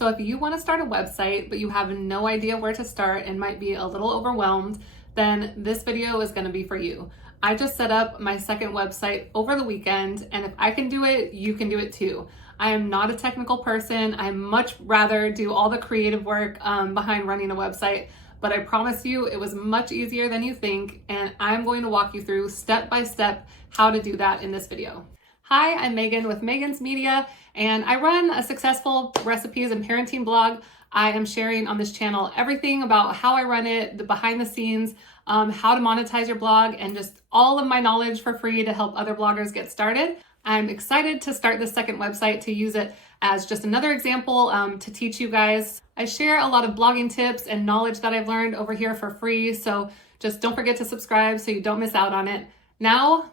So if you want to start a website, but you have no idea where to start and might be a little overwhelmed, then this video is going to be for you. I just set up my second website over the weekend, and if I can do it, you can do it too. I am not a technical person. I much rather do all the creative work behind running a website, but I promise you it was much easier than you think, and I'm going to walk you through step by step how to do that in this video. Hi, I'm Megan with Megan's Media, and I run a successful recipes and parenting blog. I am sharing on this channel everything about how I run it, the behind the scenes, how to monetize your blog, and just all of my knowledge for free to help other bloggers get started. I'm excited to start this second website to use it as just another example to teach you guys. I share a lot of blogging tips and knowledge that I've learned over here for free, so just don't forget to subscribe so you don't miss out on it. Now,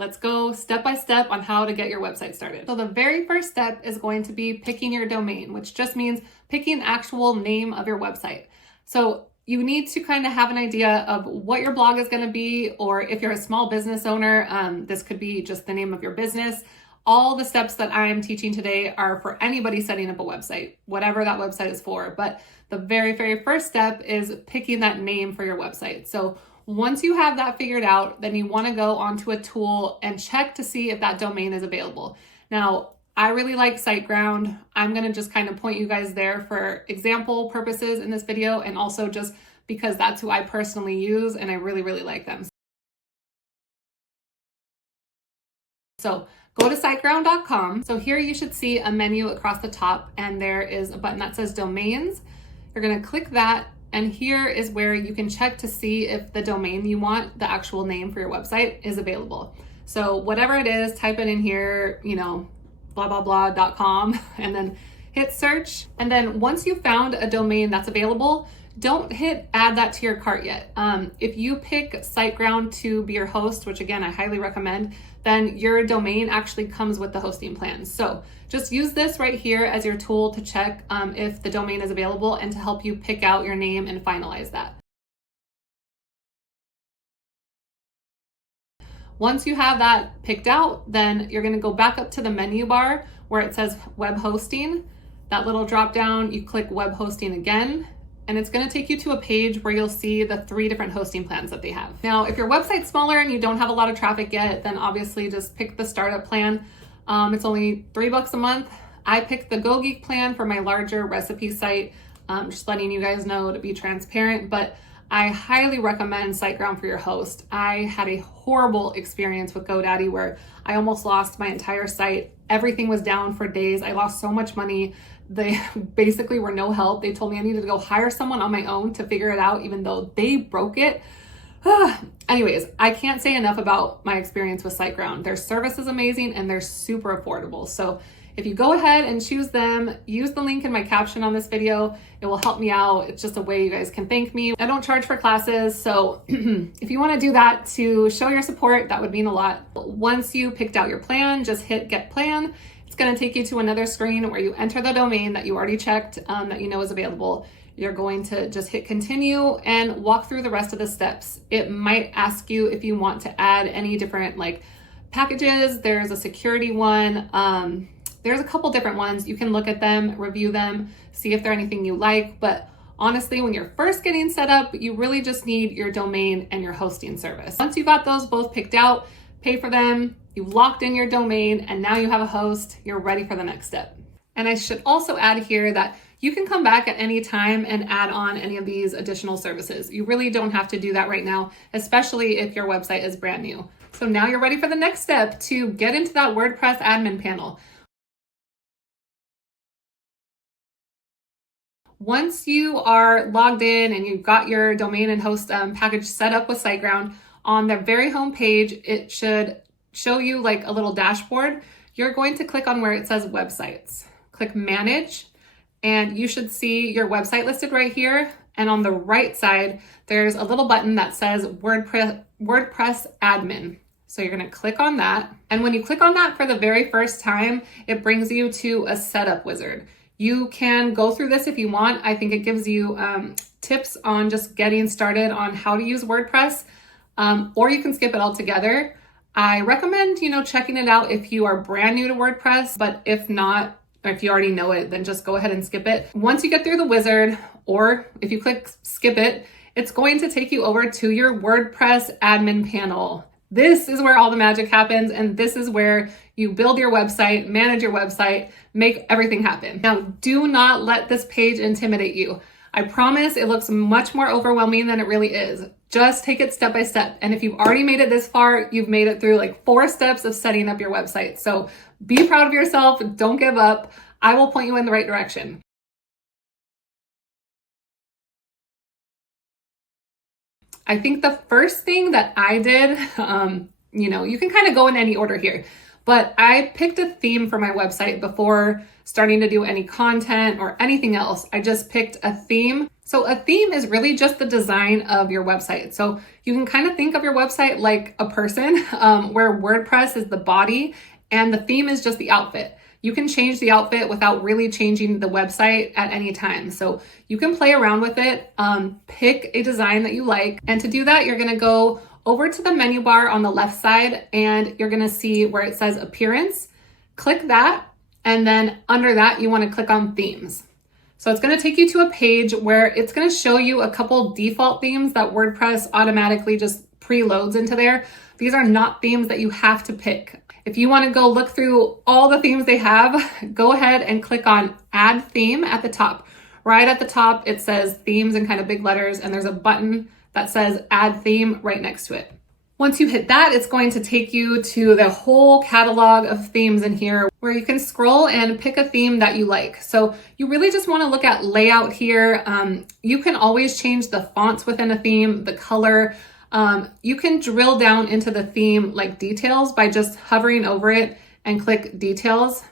let's go step by step on how to get your website started. So the very first step is going to be picking your domain, which just means picking the actual name of your website. So you need to kind of have an idea of what your blog is going to be, or if you're a small business owner, this could be just the name of your business. All the steps that I'm teaching today are for anybody setting up a website, whatever that website is for. But the very, very first step is picking that name for your website. So once you have that figured out, then you want to go onto a tool and check to see if that domain is available. Now, I really like SiteGround. I'm going to just kind of point you guys there for example purposes in this video, and also just because that's who I personally use and I really, really like them. So go to siteground.com. So here you should see a menu across the top, and there is a button that says domains. You're going to click that. And here is where you can check to see if the domain you want, the actual name for your website, is available. So whatever it is, type it in here, blah, blah, blah.com, and then hit search. And then once you found a domain that's available, don't hit add that to your cart yet. If you pick SiteGround to be your host, which again, I highly recommend, then your domain actually comes with the hosting plan. So just use this right here as your tool to check if the domain is available and to help you pick out your name and finalize that. Once you have that picked out, then you're going to go back up to the menu bar where it says web hosting. That little drop down, you click web hosting again, and it's going to take you to a page where you'll see the 3 different hosting plans that they have. Now, if your website's smaller and you don't have a lot of traffic yet, then obviously just pick the startup plan. It's only $3 a month. I picked the Go Geek plan for my larger recipe site. Just letting you guys know to be transparent, but I highly recommend SiteGround for your host. I had a horrible experience with GoDaddy where I almost lost my entire site. Everything was down for days. I lost so much money. They basically were no help. They told me I needed to go hire someone on my own to figure it out, even though they broke it. Anyways, I can't say enough about my experience with SiteGround. Their service is amazing and they're super affordable. So if you go ahead and choose them, use the link in my caption on this video. It will help me out. It's just a way you guys can thank me. I don't charge for classes, so if you want to do that to show your support, that would mean a lot. Once you picked out your plan, just hit get plan. It's going to take you to another screen where you enter the domain that you already checked that you know is available. You're going to just hit continue and walk through the rest of the steps. It might ask you if you want to add any different packages. There's a security one. There's a couple different ones. You can look at them, review them, see if they're anything you like. But honestly, when you're first getting set up, you really just need your domain and your hosting service. Once you got those both picked out, pay for them, you've locked in your domain, and now you have a host, you're ready for the next step. And I should also add here that you can come back at any time and add on any of these additional services. You really don't have to do that right now, especially if your website is brand new. So now you're ready for the next step to get into that WordPress admin panel. Once you are logged in and you've got your domain and host package set up with SiteGround, on the very home page, it should show you a little dashboard. You're going to click on where it says websites. Click manage, and you should see your website listed right here. And on the right side, there's a little button that says WordPress admin. So you're going to click on that. And when you click on that for the very first time, it brings you to a setup wizard. You can go through this if you want. I think it gives you tips on just getting started on how to use WordPress, or you can skip it altogether. I recommend, checking it out if you are brand new to WordPress, but if not, or if you already know it, then just go ahead and skip it. Once you get through the wizard, or if you click skip it, it's going to take you over to your WordPress admin panel. This is where all the magic happens, and this is where you build your website, manage your website, make everything happen. Now, do not let this page intimidate you. I promise it looks much more overwhelming than it really is. Just take it step by step. And if you've already made it this far, you've made it through like 4 steps of setting up your website. So be proud of yourself. Don't give up. I will point you in the right direction. I think the first thing that I did, you can kind of go in any order here, but I picked a theme for my website before starting to do any content or anything else. I just picked a theme. So a theme is really just the design of your website. So you can kind of think of your website like a person, where WordPress is the body and the theme is just the outfit. You can change the outfit without really changing the website at any time. So you can play around with it, pick a design that you like. And to do that, you're gonna go over to the menu bar on the left side and you're gonna see where it says appearance. Click that, and then under that, you wanna click on themes. So it's gonna take you to a page where it's gonna show you a couple default themes that WordPress automatically just preloads into there. These are not themes that you have to pick. If you want to go look through all the themes they have, go ahead and click on Add Theme at the top. Right at the top, it says Themes in kind of big letters, and there's a button that says Add Theme right next to it. Once you hit that, it's going to take you to the whole catalog of themes in here where you can scroll and pick a theme that you like. So you really just want to look at layout here. You can always change the fonts within a theme, the color. You can drill down into the theme like details by just hovering over it and click details.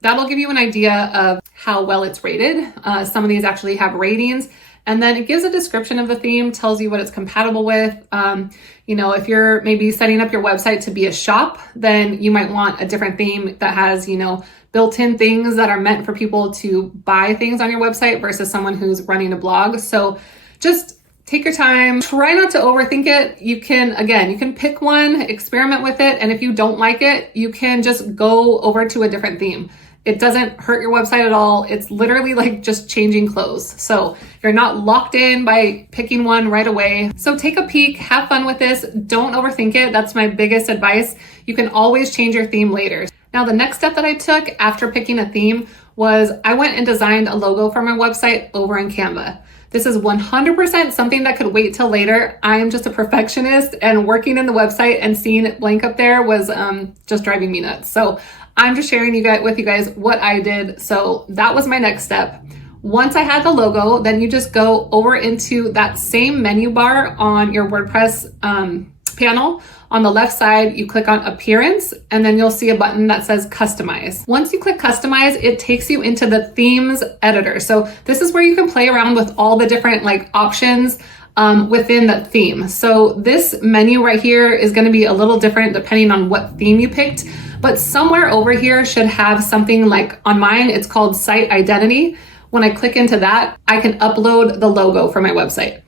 That'll give you an idea of how well it's rated. Some of these actually have ratings, and then it gives a description of the theme, tells you what it's compatible with. If you're maybe setting up your website to be a shop, then you might want a different theme that has, built-in things that are meant for people to buy things on your website versus someone who's running a blog. So just take your time, try not to overthink it. You can pick one, experiment with it, and if you don't like it, you can just go over to a different theme. It doesn't hurt your website at all. It's literally like just changing clothes. So you're not locked in by picking one right away. So take a peek, have fun with this. Don't overthink it. That's my biggest advice. You can always change your theme later. Now, the next step that I took after picking a theme was I went and designed a logo for my website over in Canva. This is 100% something that could wait till later. I am just a perfectionist, and working in the website and seeing it blank up there was just driving me nuts. So I'm just sharing with you guys what I did. So that was my next step. Once I had the logo, then you just go over into that same menu bar on your WordPress panel. On the left side, you click on Appearance, and then you'll see a button that says Customize. Once you click Customize, it takes you into the Themes editor. So this is where you can play around with all the different options within the theme. So this menu right here is going to be a little different depending on what theme you picked, but somewhere over here should have something like, on mine, it's called Site Identity. When I click into that, I can upload the logo for my website.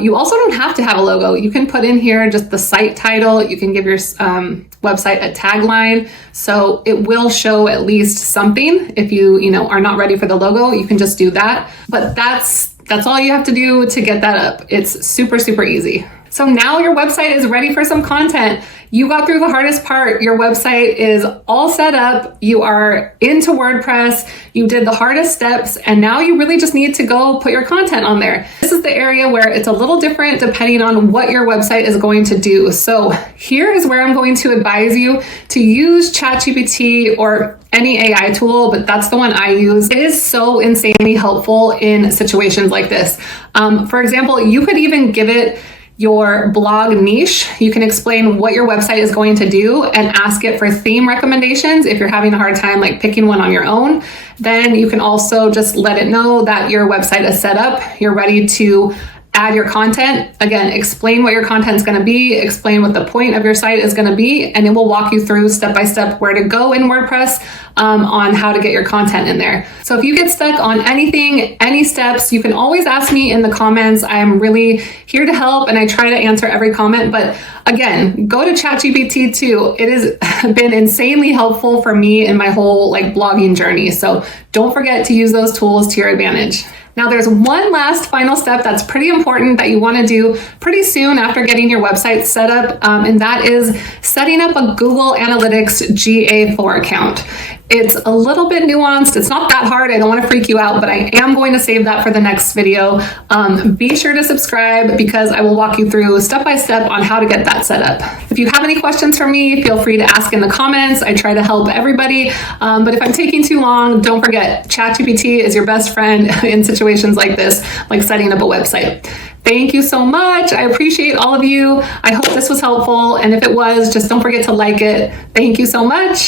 You also don't have to have a logo. You can put in here just the site title. You can give your website a tagline. So it will show at least something. If you are not ready for the logo, you can just do that. But that's all you have to do to get that up. It's super, super easy. So now your website is ready for some content. You got through the hardest part. Your website is all set up. You are into WordPress. You did the hardest steps, and now you really just need to go put your content on there. This is the area where it's a little different depending on what your website is going to do. So here is where I'm going to advise you to use ChatGPT or any AI tool, but that's the one I use. It is so insanely helpful in situations like this. For example, you could even give it your blog niche. You can explain what your website is going to do and ask it for theme recommendations. If you're having a hard time picking one on your own, then you can also just let it know that your website is set up. You're ready to add your content. Again, explain what your content is going to be, explain what the point of your site is going to be, and it will walk you through step by step where to go in WordPress on how to get your content in there. So if you get stuck on anything, any steps, you can always ask me in the comments. I'm really here to help, and I try to answer every comment. But again, go to ChatGPT too. It has been insanely helpful for me in my whole blogging journey. So don't forget to use those tools to your advantage. Now there's one last final step that's pretty important that you want to do pretty soon after getting your website set up, and that is setting up a Google Analytics GA4 account. It's a little bit nuanced. It's not that hard. I don't want to freak you out, but I am going to save that for the next video. Be sure to subscribe because I will walk you through step by step on how to get that set up. If you have any questions for me, feel free to ask in the comments. I try to help everybody, but if I'm taking too long, don't forget, ChatGPT is your best friend in situations like this, like setting up a website. Thank you so much. I appreciate all of you. I hope this was helpful. And if it was, just don't forget to like it. Thank you so much.